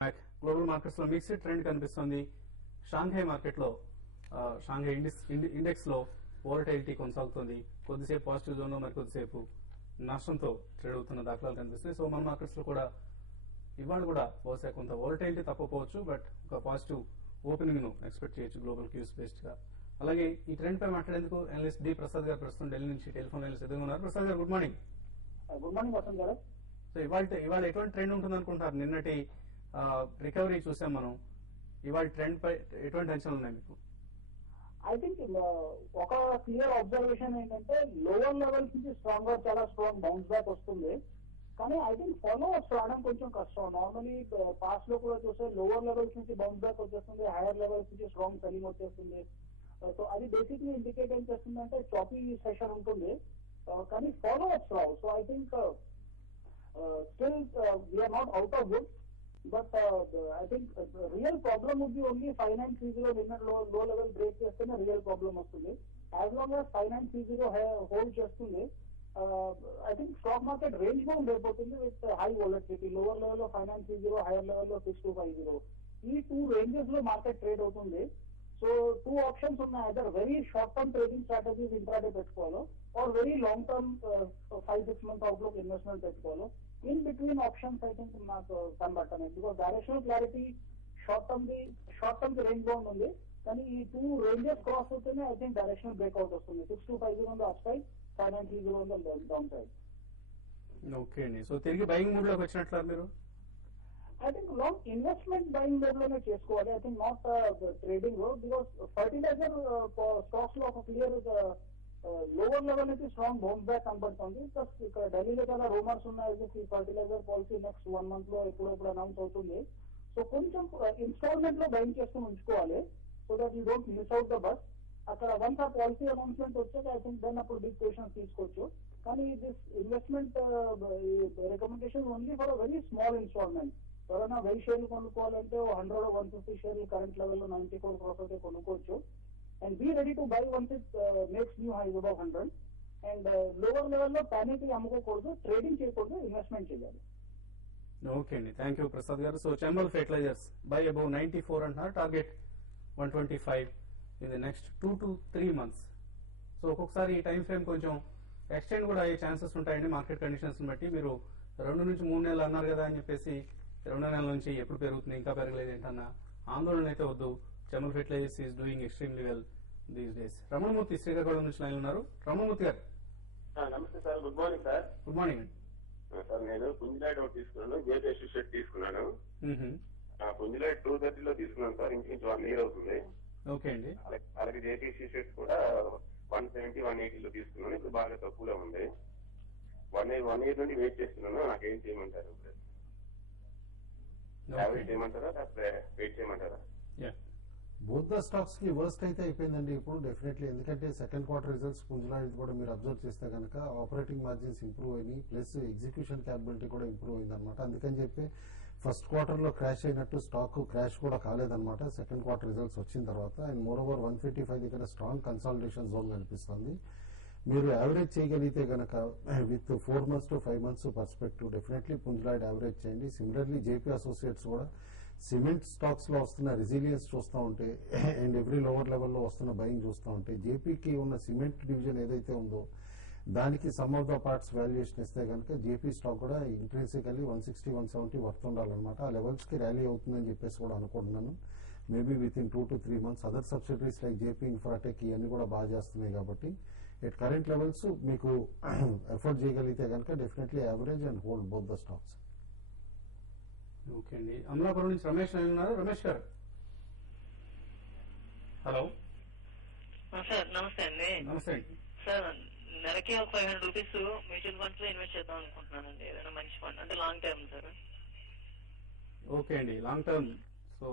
Global markets లో mixed trend కనిపిస్తుంది. Shanghai market లో షాంఘై ఇండెక్స్ లో వోలటైలిటీ కొనసాగుతుంది. కొద్దిసేపు పాజిటివ్ జోన్ లో మరి కొద్దిసేపు నష్టంతో ట్రేడ్ అవుతున్న దాఖలాలు కనిపిస్తున్నాయి. సో మన మార్కెట్స్ లో కూడా ఇవాళ కూడా బహుశా కొంత వోలటైలిటీ తప్పపోవచ్చు, బట్ ఒక పాజిటివ్ ఓపెనింగ్ ను ఎక్స్పెక్ట్ చేయొచ్చు గ్లోబల్ క్యూస్ బేస్డ్ గా. అలాగే ఈ ట్రెండ్ పై మాట్లాడేందుకు అనలిస్ట్ డి ప్రసాద్ గారు ప్రస్తుతం ఢిల్లీ నుంచి టెలిఫోన్ లైన్ సిద్ధంగా ఉన్నారు. ప్రసాద్ గారు, good morning. Good morning Vasant గారు. సో ఇవాళ ఎటువంటి ట్రెండ్ ఉంటుంది అనుకుంటారు? నిన్నటి రికవరీ చూసాం మనం. ఇవాళ ట్రెండ్ పై ఎటువంటి అంచనాలు ఉన్నాయి మీకు? ఐ థింక్ ఒక క్లియర్ అబ్జర్వేషన్ ఏంటంటే లోవర్ లెవెల్స్ నుంచి స్ట్రాంగ్ గా చాలా స్ట్రాంగ్ బౌన్స్ బ్యాక్ వస్తుంది. కానీ ఐ థింక్ ఫాలో అప్స్ రావడం కొంచెం కష్టం. నార్మలీ పాస్ట్ లో కూడా చూస్తే లోవర్ లెవెల్స్ నుంచి బౌన్స్ బ్యాక్ వచ్చేస్తుంది, హైయర్ లెవెల్స్ నుంచి స్ట్రాంగ్ సెల్లింగ్ వచ్చేస్తుంది. సో అది బేసిక్లీ ఇండికేట్ ఏం చేస్తుంది అంటే చాపీ సెషన్ ఉంటుంది, కానీ ఫాలో అప్స్ రావు. So I think still we are not out of wood. But I think the real problem would be only finance C0 winner low level break chestune real problem vastundi. As long as finance C0 hold chestundi, I think stock market range bound అయిపోతుంది with high volatility. Lower level of finance C0, higher level of 6250. ఈ two ranges లో market trade అవుతుంది. So two options ఉన్నాయి, either very short term trading strategies intraday పెట్టుకోవాలో or very long term 5-6 month outlook investment పెట్టుకోవాలో. In between options I think నాకు కనబడతాను, because directional clarity short term కి range bound ఉంది, కానీ ఈ టూ రేంజెస్ క్రాస్ అవుతూనే ఐ థింక్ డైరెక్షనల్ బ్రేక్అవుట్ వస్తుంది. 6250 ఉంది అప్ సైడ్, 5930 ఉంది డౌన్ సైడ్. ఓకే అండి. సో తిరిగి బయింగ్ మూడ్ లోకి వచ్చినట్లయితే మీరు I think long investment buying mode లోనే చేసుకోవాలి. I think not trading, because fertiliser stocks లో ఒక క్లియర్ లోవర్ లెవెల్ నుంచి స్ట్రాంగ్ బౌన్స్ బ్యాక్ కనబడుతుంది. ప్లస్ ఇక్కడ ఢిల్లీలో చాలా రూమర్స్ ఉన్నాయి, ఈ ఫర్టిలైజర్ పాలసీ నెక్స్ట్ 1 month లో ఎప్పుడెప్పుడు అనౌన్స్ అవుతుంది. సో కొంచెం ఇన్స్టాల్మెంట్ లో బయింగ్ చేసుకుని ఉంచుకోవాలి, so that you don't miss out the bus. అక్కడ వన్స్ ఆ పాలసీ అనౌన్స్మెంట్ వచ్చాక ఐ థింక్ దెన్ అప్పుడు బిగ్ పొజిషన్స్ తీసుకోవచ్చు. కానీ this investment recommendation only for very small instalment. ఎవరైనా 1000 షేర్లు కొనుక్కోవాలంటే 100-150 షేర్లు కరెంట్ లెవెల్లో 94 crores అయితే కొనుక్కోవచ్చు. And be ready to buy once it makes new highs above 100. And lower level లో panic అమ్ముకోకూడదు, ట్రేడింగ్ చేయకూడదు, ఇన్వెస్ట్మెంట్ చేయాలి. ఓకే అండి, థ్యాంక్ యూ ప్రసాద్ గారు. So Chambal fertilisers buy above 94 అంటున్నారు, target 125 in the next 2 to 3 months. So ఒక్కొక్కసారి ఈ time frame కొంచెం ఎక్స్టెండ్ కూడా అయ్యే ఛాన్సెస్ ఉంటాయండి మార్కెట్ కండిషన్స్ బట్టి. మీరు 2 నుంచి 3 నెలలు అన్నారు కదా అని చెప్పేసి 2 నెలల నుంచి ఎప్పుడు పెరుగుతుంది ఇంకా పెరగలేదు ఏంటన్న ఆందోళన అయితే వద్దు. Chambal fertilisers is doing extremely well these days. Ramanamurthy Srikakulam నుంచి లైన్ ఉన్నారు. రమణమూర్తి గారు, నమస్తే sir. Good morning sir. Good morning అండి. సార్ నేను పుంజిలైట్ ఒకటి తీసుకున్నాను, జేపీ షర్ట్ తీసుకున్నాను. పుంజిలైట్ 230 లో తీసుకున్నాను సార్, ఇంచుమించు 1 year అవుతుంది. ఓకే అండి. అలాగే జేపీ షర్ట్ కూడా 170-180 లో తీసుకున్నాను. ఇప్పుడు బాగా తక్కువలో ఉంది. 1 year నుండి వెయిట్ చేస్తున్నాను. నాకేం చేయమంటారు? యావరేజ్ చేయమంటారా లేకపోతే వెయిట్ చేయమంటారా? బోత్ ద స్టాక్స్ కి వర్స్ట్ అయితే అయిపోయిందండి ఇప్పుడు డెఫినెట్లీ. ఎందుకంటే సెకండ్ క్వార్టర్ రిజల్ట్స్ పుంజులాడి కూడా మీరు అబ్జర్వ్ చేస్తే కనుక ఆపరేటింగ్ మార్జిన్స్ ఇంప్రూవ్ అయినాయి, ప్లస్ ఎగ్జిక్యూషన్ క్యాపబిలిటీ కూడా ఇంప్రూవ్ అయిందనమాట. అందుకని చెప్పి ఫస్ట్ క్వార్టర్ లో క్రాష్ అయినట్టు స్టాక్ క్రాష్ కూడా కాలేదన్నమాట సెకండ్ క్వార్టర్ రిజల్ట్స్ వచ్చిన తర్వాత. అండ్ మోర్ ఓవర్ 155 దగ్గర స్ట్రాంగ్ కన్సాలిడేషన్ జోన్ కనిపిస్తుంది. మీరు యావరేజ్ చేయగలిగితే గనక with 4 months to 5 months perspective definitely Punj Lloyd average చేయండి. సిమిలర్లీ జేపీ అసోసియేట్స్ కూడా సిమెంట్ స్టాక్స్ లో వస్తున్న రెసిలియన్స్ చూస్తూ ఉంటే అండ్ ఎవ్రీ లోవర్ లెవెల్లో వస్తున్న బయింగ్ చూస్తూ ఉంటే జేపీకి ఉన్న సిమెంట్ డివిజన్ ఏదైతే ఉందో దానికి some of the parts valuation ఇస్తే కనుక జేపీ స్టాక్ కూడా ఇంట్రెన్సికల్లీ 160-170 వర్త్ ఉండాలన్నమాట. ఆ లెవెల్స్ కి ర్యాలీ అవుతుందని చెప్పేసి కూడా అనుకుంటున్నాను. Maybe with in 2 to 3 months. Other subsidiaries like JP Infratech ఇవన్నీ కూడా బాగా చేస్తున్నాయి కాబట్టి ఎట్ కరెంట్ లెవెల్స్ మీకు ఎఫోర్డ్ చేయగలిగితే కనుక definitely average and hold both the stocks. Okay అండి. అమలాపురం నుంచి రమేష్ ఉన్నారు. రమేష్ గారు, హలో సార్. నమస్తే అండి. నమస్తే అండి. సార్ నెలకి ఒక 500 రూపీస్ మ్యూచువల్ ఫండ్స్ లో ఇన్వెస్ట్ చేద్దాం అనుకుంటున్నానండి. ఏదైనా మంచి ఫండ్ అంటే లాంగ్ టర్మ్ సార్. ఓకే అండి, లాంగ్ టర్మ్. సో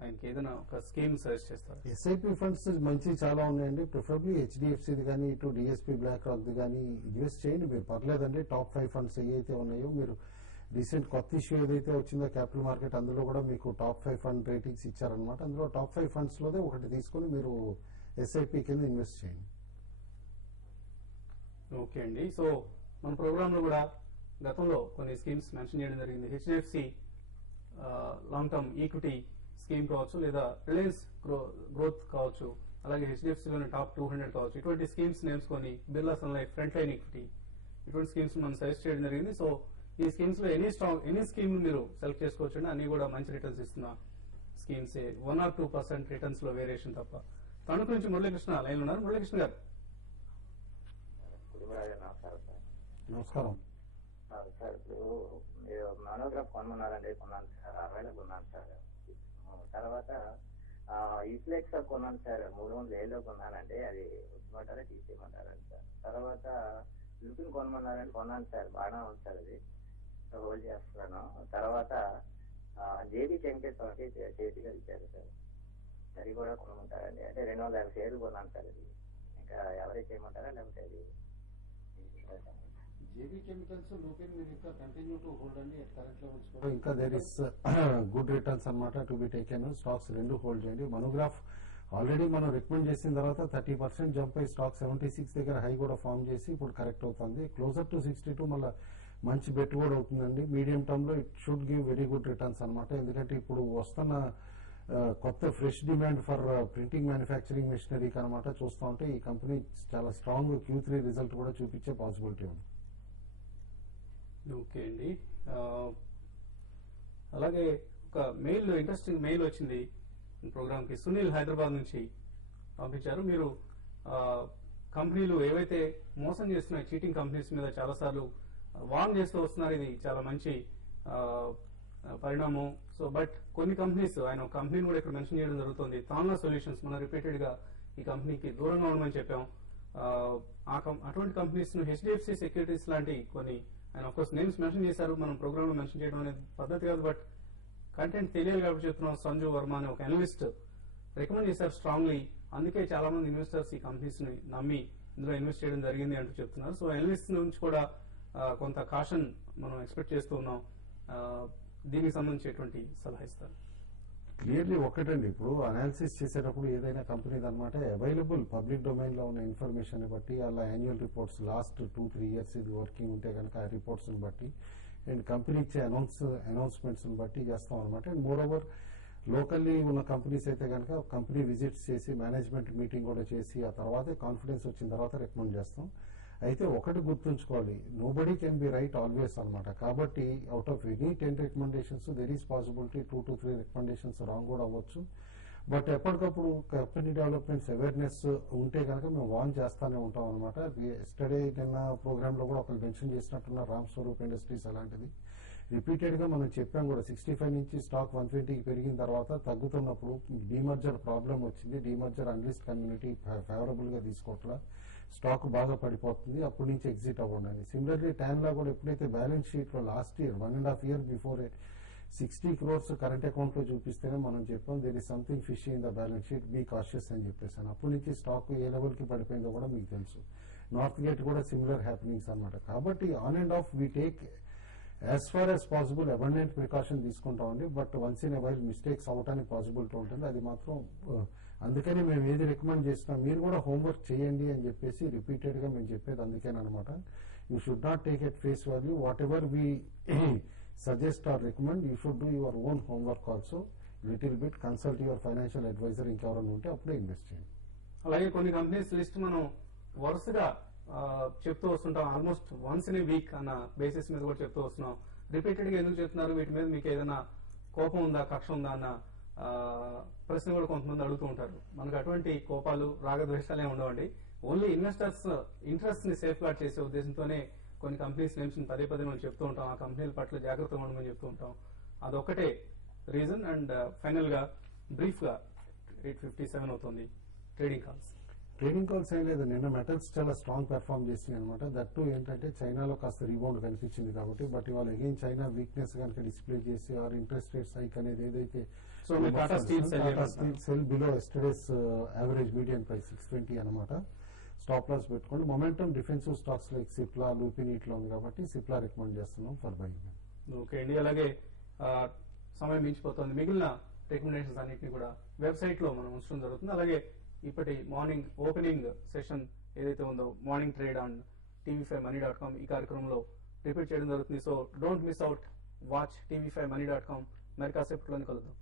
ఆయనకి ఏదైనా ఒక స్కీమ్ సజెస్ట్ చేస్తారు? ఎస్ఐపి ఫండ్స్ మంచి చాలా ఉన్నాయండి. ప్రిఫరబ్లీ హెచ్డిఎఫ్సిది కానీ ఇటు డిఎస్పీ బ్లాక్ రాక్ది కానీ ఇన్వెస్ట్ చేయండి మీరు, పర్లేదండి. టాప్ 5 ఫండ్స్ ఏవైతే ఉన్నాయో మీరు రీసెంట్ కొత్త ఇష్యూ ఏదైతే వచ్చిందో క్యాపిటల్ మార్కెట్ అందులో కూడా మీకు టాప్ 5 ఫండ్ రేటింగ్స్ ఇచ్చారనమాట. అందులో టాప్ 5 ఫండ్స్ లోనే ఒకటి తీసుకుని మీరు ఎస్ఐపి కింద ఇన్వెస్ట్ చేయండి. ఓకే అండి. సో మన ప్రోగ్రామ్ లో కూడా గతంలో కొన్ని స్కీమ్స్ మెన్షన్ చేయడం జరిగింది. HDFC long term equity scheme కావచ్చు, లేదా రిలయన్స్ గ్రోత్ కావచ్చు, అలాగే హెచ్డిఎఫ్సిలోని టాప్ 200 కావచ్చు, ఇటువంటి స్కీమ్స్ నేర్చుకొని Birla Sun Life Frontline Equity ఇటువంటి స్కీమ్స్ మనం సజెస్ట్ చేయడం జరిగింది. సో ఈ స్కీమ్స్ లో ఎనీ స్కీమ్ మీరు సెలెక్ట్ చేసుకోవచ్చు అండి. అన్ని కూడా మంచి రిటర్న్స్ ఇస్తున్న స్కీమ్స్ 1 or 2% రిటర్న్స్ లో వేరియేషన్ తప్ప. తణుకు నుంచి మురళీకృష్ణ లైన్ ఉన్నారు. మురళీకృష్ణ గారు నమస్కారం సార్. నమస్కారం. సార్ ఇప్పుడు మీరు మానోగ్రాఫ్ కొనున్నారంటే కొన్నాను సార్, 60 కొన్నాను సార్. తర్వాత ఇఫ్లెక్స్ కొన్నాను సార్, 300 కొన్నానంటే అది వచ్చమంటారా తీసేయమంటారండి సార్. తర్వాత లుపిన్ కొనమన్నారంటే కొన్నాను సార్, బాగానే ఉంది సార్, అది హోల్డ్ చేస్తున్నాను. తర్వాత జేబీ కెమికల్స్ ఒకటి చేతిగా ఇచ్చారు సార్, అది కూడా కొనమంటారండి. అంటే 250 షేర్లు కొన్నాను సార్, అది ఇంకా ఎవరైతే చేయమంటారా లేకపోతే అది జేబీ కెమికల్స్ లూపిన్ మీరు ఇంకా కంటిన్యూ టు హోల్డ్ అండి ఎట్ కరెంట్ లెవెల్స్ కూడా ఇంకా దేర్ ఇస్ గుడ్ రిటర్న్స్ అన్నమాట టు బి టేకెన్. స్టాక్స్ రెండు హోల్డ్ చేయండి. మనోగ్రాఫ్ ఆల్రెడీ మనం రికమెండ్ చేసిన తర్వాత 30% జంప్ అయి స్టాక్ 76 దగ్గర హై కూడా ఫామ్ చేసి ఇప్పుడు కరెక్ట్ అవుతుంది. క్లోజర్ టు 62 మళ్ళీ మంచి బెట్ కూడా అవుతుందండి. మీడియం టర్మ్ లో it should give very good returns అనమాట. ఎందుకంటే ఇప్పుడు వస్తున్న కొత్త fresh demand for printing manufacturing మెషినరీకి అనమాట చూస్తూ ఉంటే ఈ కంపెనీ చాలా స్ట్రాంగ్ Q3 రిజల్ట్ కూడా చూపించే పాసిబిలిటీ ఉంది. ఓకే అండి. అలాగే ఒక మెయిల్, ఇంట్రెస్టింగ్ మెయిల్ వచ్చింది ప్రోగ్రామ్ కి. సునీల్ హైదరాబాద్ నుంచి పంపించారు. మీరు కంపెనీలు ఏవైతే మోసం చేస్తున్నాయి, చీటింగ్ కంపెనీస్ మీద చాలా సార్లు వార్న్ చేస్తూ వస్తున్నారు. ఇది చాలా మంచి పరిణామం. సో బట్ కొన్ని కంపెనీస్, ఆయన ఒక కంపెనీని కూడా ఇక్కడ మెన్షన్ చేయడం జరుగుతుంది, తాన్లా సొల్యూషన్స్. మనం రిపీటెడ్ గా ఈ కంపెనీకి దూరంగా ఉండమని చెప్పాం. అటువంటి కంపెనీస్ ను హెచ్డిఎఫ్సి సెక్యూరిటీస్ లాంటి కొన్ని, ఆయన ఆఫ్ కోర్స్ నేమ్స్ మెన్షన్ చేశారు, మనం ప్రోగ్రామ్ లో మెన్షన్ చేయడం అనేది పద్ధతి కాదు, బట్ కంటెంట్ తెలియాలి కాబట్టి చెప్తున్నాం. సంజు వర్మ అనే ఒక అనలిస్ట్ రికమెండ్ చేశారు స్ట్రాంగ్లీ. అందుకే చాలా మంది ఇన్వెస్టర్స్ ఈ కంపెనీస్ ని నమ్మి ఇందులో ఇన్వెస్ట్ చేయడం జరిగింది అంటూ చెప్తున్నారు. సో అనలిస్ట్ నుంచి కూడా కొంత కాషన్ మనం ఎక్స్పెక్ట్ చేస్తూ ఉన్నాం. దీనికి సంబంధించేటువంటి సలహా ఇస్తారు. క్లియర్లీ ఒకటండి, ఇప్పుడు అనాలిసిస్ చేసేటప్పుడు ఏదైనా కంపెనీ అనమాట అవైలబుల్ పబ్లిక్ డొమైన్ లో ఉన్న ఇన్ఫర్మేషన్ బట్టి, అలా యాన్యువల్ రిపోర్ట్స్ లాస్ట్ 2-3 years ఇది వర్కింగ్ ఉంటే కనుక ఆ రిపోర్ట్స్ బట్టి అండ్ కంపెనీ ఇచ్చే అనౌన్స్మెంట్స్ బట్టి చేస్తాం అనమాట. అండ్ మోర్ ఓవర్ లోకల్లీ ఉన్న కంపెనీస్ అయితే కనుక కంపెనీ విజిట్స్ చేసి మేనేజ్మెంట్ మీటింగ్ కూడా చేసి ఆ తర్వాతే కాన్ఫిడెన్స్ వచ్చిన తర్వాత రికమెండ్ చేస్తాం. అయితే ఒకటి గుర్తుంచుకోవాలి, nobody can be right always అనమాట. కాబట్టి out of any 10 recommendations there is possibility 2 to 3 recommendations wrong కూడా అవ్వచ్చు. బట్ ఎప్పటికప్పుడు కంపెనీ డెవలప్మెంట్స్ అవేర్నెస్ ఉంటే కనుక మేము వార్న్ చేస్తానే ఉంటాం అనమాట. ఎస్టర్డే నిన్న ప్రోగ్రామ్ లో కూడా ఒకరు మెన్షన్ చేసినట్టున్న రామ్ స్వరూప్ ఇండస్ట్రీస్ అలాంటిది. రిపీటెడ్ గా మనం చెప్పాం కూడా, 65 నుంచి స్టాక్ 120కి పెరిగిన తర్వాత తగ్గుతున్నప్పుడు డీమర్జర్ ప్రాబ్లం వచ్చింది. డీమర్జర్ అనలిస్ట్ కమ్యూనిటీ ఫేవరబుల్ గా తీసుకోవట్లా, స్టాక్ బాగా పడిపోతుంది, అప్పటి నుంచి ఎగ్జిట్ అవ్వండి. సిమిలర్లీ టాన్లా కూడా ఎప్పుడైతే బ్యాలెన్స్ షీట్ లో last year 1.5 years before 60 crores current account లో చూపిస్తేనే మనం చెప్పాం there is something fishy in the balance sheet, be cautious అని చెప్పేసాను. అప్పటి నుంచి స్టాక్ ఏ లెవెల్ కి పడిపోయిందో కూడా మీకు తెలుసు. నార్త్ గేట్ కూడా సిమిలర్ హ్యాపెనింగ్స్ అనమాట. కాబట్టి on and off we take as far as possible abundant precaution తీసుకుంటామండి. But once in a while mistakes అవడానికి పాసిబిలిటీ ఉంటుంది, అది మాత్రం. అందుకని మేము ఏది రికమెండ్ చేసినా మీరు కూడా హోంవర్క్ చేయండి అని చెప్పేసి రిపీటెడ్ గా మేము చెప్పేది అందుకేనమాట. You should not take at face value whatever we suggest or recommend. You should do your own homework also, little bit consult your financial advisor ఇంకెవరైనా ఉంటే అప్పుడే ఇన్వెస్ట్ చేయండి. అలాగే కొన్ని కంపెనీస్ లిస్ట్ మనం వరుసగా చెప్తూ వస్తుంటాం, almost once in a week అన్న బేసిస్ మీద కూడా చెప్తూ వస్తున్నాం. రిపీటెడ్ గా ఎందుకు చెప్తున్నారు, వీటి మీద మీకు ఏదైనా కోపం ఉందా, కక్ష ఉందా అన్న ప్రశ్న కూడా కొంతమంది అడుగుతూ ఉంటారు. మనకు అటువంటి కోపాలు రాగద్వేషాలే ఉండవండి. ఓన్లీ ఇన్వెస్టర్స్ ఇంట్రెస్ట్ ని సేఫ్ గార్డ్ చేసే ఉద్దేశంతోనే కొన్ని కంపెనీస్ నేమ్స్ పదే మనం చెప్తూ ఉంటాం, ఆ కంపెనీల పట్ల జాగ్రత్తగా ఉండమని చెప్తూ ఉంటాం. అదొక్కటే రీజన్. అండ్ ఫైనల్ గా బ్రీఫ్ గా 8:57 అవుతుంది. ట్రేడింగ్ కాల్స్ ఏం లేదు, నిన్న మెటల్స్ చాలా స్ట్రాంగ్ పెర్ఫార్మ్ చేసింది అనమాట. దట్టు ఏంటంటే చైనాలో కాస్త రీబౌండ్ కనిపించింది కాబట్టి. బట్ ఇవాళ అగైన్ చైనా వీక్నెస్ కనుక డిస్ప్లే చేసి ఆర్ ఇంట్రెస్ట్ రేట్స్ హైక్ అనేది ఏదైతే Tata Steel sell below yesterday's average medium price 620 అనమాట. స్టాప్ లాస్ పెట్టుకోండి. Momentum defensive stocks like Cipla, Lupin ఇట్లా ఉంది కాబట్టి సిప్లా రికమెండ్ చేస్తున్నాం ఫర్ బయింగ్. ఓకే అండి. అలాగే సమయం మించిపోతుంది. మిగిలిన రికమెండేషన్స్ అన్నింటినీ కూడా వెబ్సైట్ లో మనం ఉంచడం జరుగుతుంది. అలాగే ఇప్పటి మార్నింగ్ ఓపెనింగ్ సెషన్ ఏదైతే ఉందో మార్నింగ్ ట్రేడ్ ఆన్ tv5money.com ఈ కార్యక్రమంలో రిపీట్ చేయడం జరుగుతుంది. So don't miss out, watch tv5money.com మరి కాసేపట్లోనే కలుద్దాం.